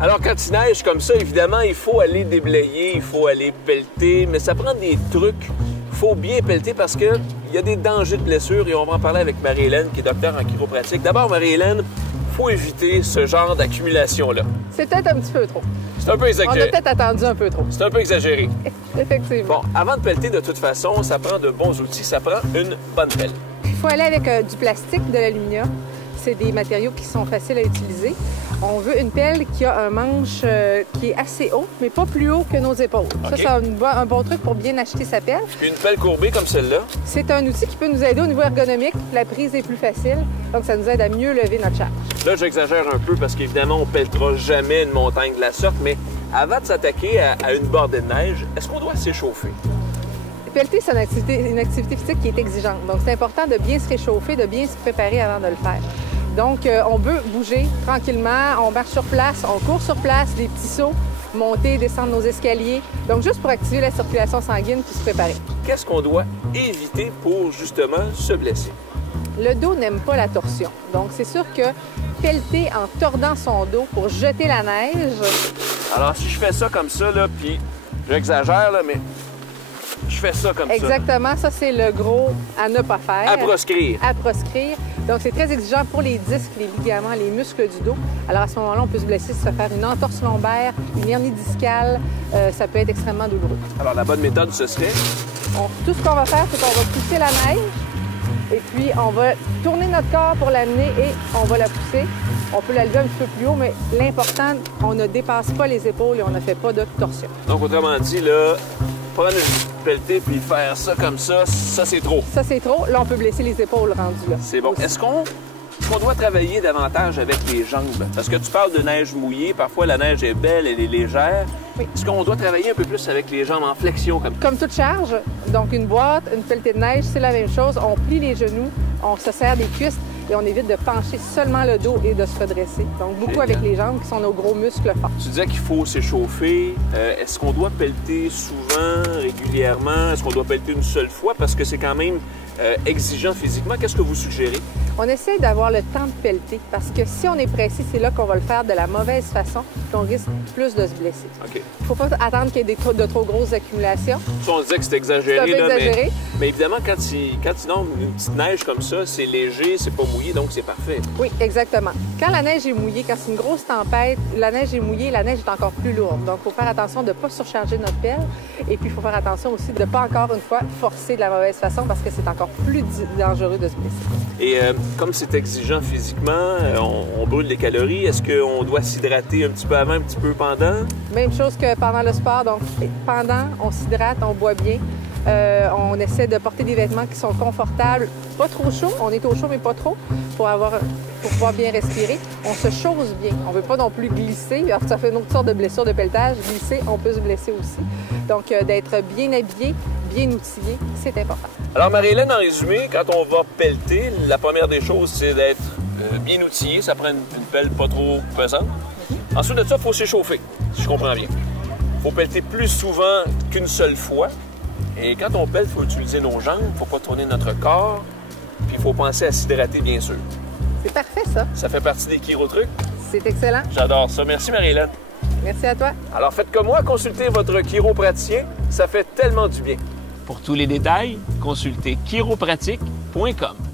Alors, quand il neige comme ça, évidemment, il faut aller déblayer, il faut aller pelleter, mais ça prend des trucs. Il faut bien pelleter parce qu'il y a des dangers de blessure et on va en parler avec Marie-Hélène, qui est docteure en chiropratique. D'abord, Marie-Hélène, il faut éviter ce genre d'accumulation-là. C'est peut-être un petit peu trop. C'est un peu exagéré. On a peut-être attendu un peu trop. C'est un peu exagéré. Effectivement. Bon, avant de pelleter, de toute façon, ça prend de bons outils, ça prend une bonne pelle. Il faut aller avec du plastique, de l'aluminium. C'est des matériaux qui sont faciles à utiliser. On veut une pelle qui a un manche qui est assez haut, mais pas plus haut que nos épaules. Okay. Ça, c'est un bon truc pour bien acheter sa pelle. Puis une pelle courbée comme celle-là. C'est un outil qui peut nous aider au niveau ergonomique. La prise est plus facile, donc ça nous aide à mieux lever notre charge. Là, j'exagère un peu parce qu'évidemment, on ne pelletera jamais une montagne de la sorte, mais avant de s'attaquer à une bordée de neige, est-ce qu'on doit s'échauffer? Pelleter, c'est une activité physique qui est exigeante. Donc, c'est important de bien se réchauffer, de bien se préparer avant de le faire. Donc, on veut bouger tranquillement, on marche sur place, on court sur place, des petits sauts, monter, descendre nos escaliers. Donc, juste pour activer la circulation sanguine puis se préparer. Qu'est-ce qu'on doit éviter pour, justement, se blesser? Le dos n'aime pas la torsion. Donc, c'est sûr que pelleter en tordant son dos pour jeter la neige... Alors, si je fais ça comme ça, là, puis j'exagère, là, mais je fais ça comme ça. Exactement, ça, c'est le gros à ne pas faire. À proscrire. À proscrire. Donc, c'est très exigeant pour les disques, les ligaments, les muscles du dos. Alors, à ce moment-là, on peut se blesser, se faire une entorse lombaire, une hernie discale. Ça peut être extrêmement douloureux. Alors, la bonne méthode, ce serait? Tout ce qu'on va faire, c'est qu'on va pousser la neige et puis on va tourner notre corps pour l'amener et on va la pousser. On peut la lever un petit peu plus haut, mais l'important, on ne dépasse pas les épaules et on ne fait pas de torsion. Donc, autrement dit, là, prendre une pelletée puis faire ça comme ça c'est trop. Ça, c'est trop. Là, on peut blesser les épaules rendues là. C'est bon. Aussi. Est-ce qu'on doit travailler davantage avec les jambes? Parce que tu parles de neige mouillée. Parfois, la neige est belle, elle est légère. Oui. Est-ce qu'on doit travailler un peu plus avec les jambes en flexion? Comme toute charge, donc une boîte, une pelletée de neige, c'est la même chose. On plie les genoux, on se serre des cuisses et on évite de pencher seulement le dos et de se redresser. Donc, beaucoup avec les jambes qui sont nos gros muscles forts. Tu disais qu'il faut s'échauffer. Est-ce qu'on doit pelleter souvent, régulièrement? Est-ce qu'on doit pelleter une seule fois? Parce que c'est quand même exigeant physiquement. Qu'est-ce que vous suggérez? On essaie d'avoir le temps de pelleter parce que si on est précis, c'est là qu'on va le faire de la mauvaise façon qu'on risque plus de se blesser. OK. Il ne faut pas attendre qu'il y ait de trop grosses accumulations. Ça, on disait que c'était exagéré. C'est un peu exagéré. Mais évidemment, quand il tombe une petite neige comme ça, c'est léger, c'est pas mouillé, donc c'est parfait. Oui, exactement. Quand la neige est mouillée, quand c'est une grosse tempête, la neige est mouillée, la neige est encore plus lourde. Donc, il faut faire attention de ne pas surcharger notre pelle. Et puis, il faut faire attention aussi de ne pas, encore une fois, forcer de la mauvaise façon parce que c'est encore plus dangereux de se blesser. Et comme c'est exigeant physiquement, on brûle des calories. Est-ce qu'on doit s'hydrater un petit peu avant, un petit peu pendant? Même chose que pendant le sport. Donc, pendant, on s'hydrate, on boit bien. On essaie de porter des vêtements qui sont confortables, pas trop chauds. On est au chaud, mais pas trop, pour pouvoir bien respirer. On se chausse bien. On ne veut pas non plus glisser. Alors, ça fait une autre sorte de blessure de pelletage. Glisser, on peut se blesser aussi. Donc, d'être bien habillé, bien outillé, c'est important. Alors, Marie-Hélène, en résumé, quand on va pelleter, la première des choses, c'est d'être bien outillé. Ça prend une pelle pas trop pesante. Ensuite de ça, il faut s'échauffer, si je comprends bien. Il faut pelleter plus souvent qu'une seule fois. Et quand on pelle, il faut utiliser nos jambes, il ne faut pas tourner notre corps. Puis il faut penser à s'hydrater, bien sûr. C'est parfait, ça. Ça fait partie des chirotrucs. C'est excellent. J'adore ça. Merci, Marie-Hélène. Merci à toi. Alors, faites comme moi, consultez votre chiropraticien. Ça fait tellement du bien. Pour tous les détails, consultez chiropratique.com.